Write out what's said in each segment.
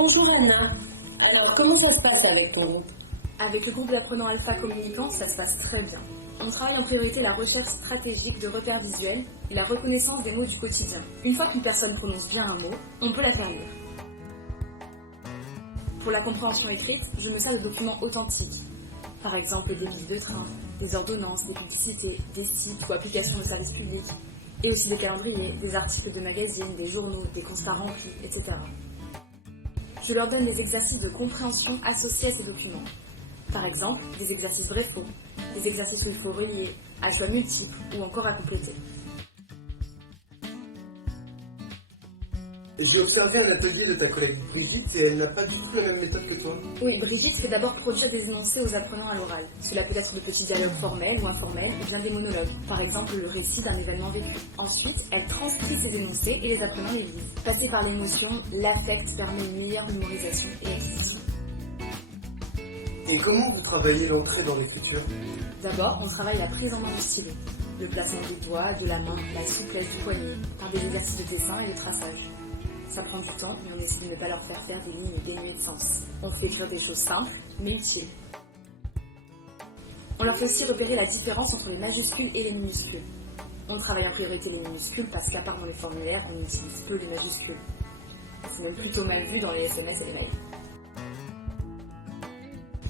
Bonjour Anna. Alors, comment ça se passe avec ton groupe? Avec le groupe d'apprenants alpha communicants, ça se passe très bien. On travaille en priorité la recherche stratégique de repères visuels et la reconnaissance des mots du quotidien. Une fois qu'une personne prononce bien un mot, on peut la faire lire. Pour la compréhension écrite, je me sers de documents authentiques. Par exemple des billes de train, des ordonnances, des publicités, des sites ou applications de services publics, et aussi des calendriers, des articles de magazines, des journaux, des constats remplis, etc. Je leur donne des exercices de compréhension associés à ces documents. Par exemple, des exercices vrais-faux, des exercices où il faut relier, à choix multiples ou encore à compléter. J'ai observé un atelier de ta collègue Brigitte et elle n'a pas du tout la même méthode que toi. Oui, Brigitte fait d'abord produire des énoncés aux apprenants à l'oral. Cela peut être de petits dialogues formels ou informels ou bien des monologues, par exemple le récit d'un événement vécu. Ensuite, elle transcrit ces énoncés et les apprenants les lisent. Passer par l'émotion, l'affect permet une meilleure mémorisation et acquisition. Et comment vous travaillez l'entrée dans l'écriture? D'abord, on travaille la prise en main du stylet, le placement des doigts, de la main, la souplesse du poignet, par des exercices de dessin et de traçage. Ça prend du temps, mais on essaie de ne pas leur faire faire des lignes dénuées de sens. On fait écrire des choses simples, mais utiles. On leur fait aussi repérer la différence entre les majuscules et les minuscules. On travaille en priorité les minuscules parce qu'à part dans les formulaires, on utilise peu les majuscules. C'est même plutôt mal vu dans les SMS et les mails.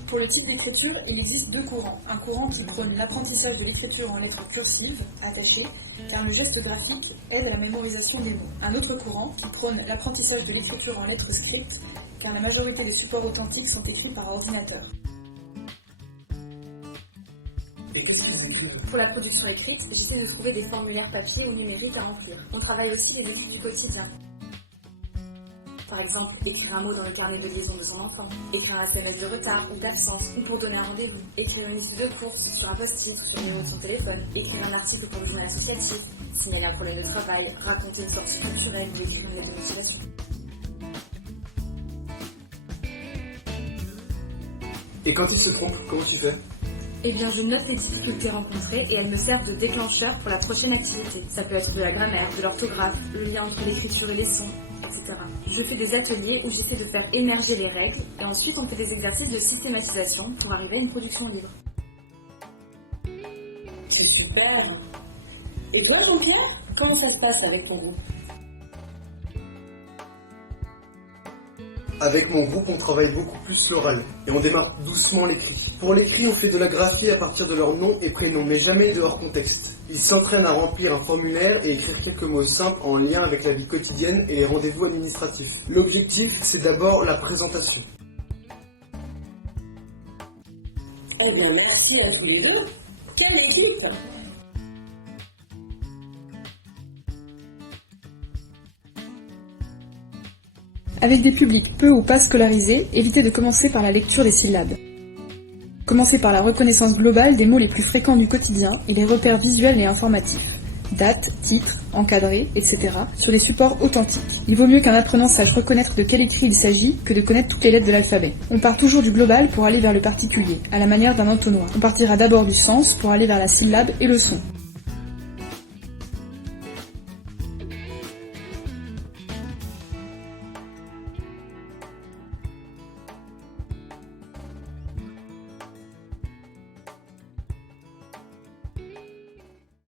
Pour le type d'écriture, il existe deux courants. Un courant qui prône l'apprentissage de l'écriture en lettres cursives, attachées, car le geste graphique aide à la mémorisation des mots. Un autre courant qui prône l'apprentissage de l'écriture en lettres script, car la majorité des supports authentiques sont écrits par ordinateur. Et qu'est-ce que vous écrivez? Pour la production écrite, j'essaie de trouver des formulaires papier ou numériques à remplir. On travaille aussi les vécus du quotidien. Par exemple, écrire un mot dans le carnet de liaison de son enfant, écrire un SMS de retard ou d'absence ou pour donner un rendez-vous, écrire une liste de courses sur un post-it ou sur le numéro de son téléphone, écrire un article pour le journal associatif, signaler un problème de travail, raconter une sortie culturelle ou écrire une lettre de motivation. Et quand il se trompe, comment tu fais? Eh bien, je note les difficultés rencontrées et elles me servent de déclencheur pour la prochaine activité. Ça peut être de la grammaire, de l'orthographe, le lien entre l'écriture et les sons, etc. Je fais des ateliers où j'essaie de faire émerger les règles et ensuite on fait des exercices de systématisation pour arriver à une production libre. C'est super. Et toi, Jean-Pierre, comment ça se passe avec ton groupe? Avec mon groupe, on travaille beaucoup plus l'oral et on démarre doucement l'écrit. Pour l'écrit, on fait de la graphie à partir de leur nom et prénom, mais jamais de hors contexte. Ils s'entraînent à remplir un formulaire et écrire quelques mots simples en lien avec la vie quotidienne et les rendez-vous administratifs. L'objectif, c'est d'abord la présentation. Eh bien, merci à tous les deux. Quelle équipe! Avec des publics peu ou pas scolarisés, évitez de commencer par la lecture des syllabes. Commencez par la reconnaissance globale des mots les plus fréquents du quotidien et les repères visuels et informatifs. Date, titre, encadré, etc. sur les supports authentiques. Il vaut mieux qu'un apprenant sache reconnaître de quel écrit il s'agit que de connaître toutes les lettres de l'alphabet. On part toujours du global pour aller vers le particulier, à la manière d'un entonnoir. On partira d'abord du sens pour aller vers la syllabe et le son.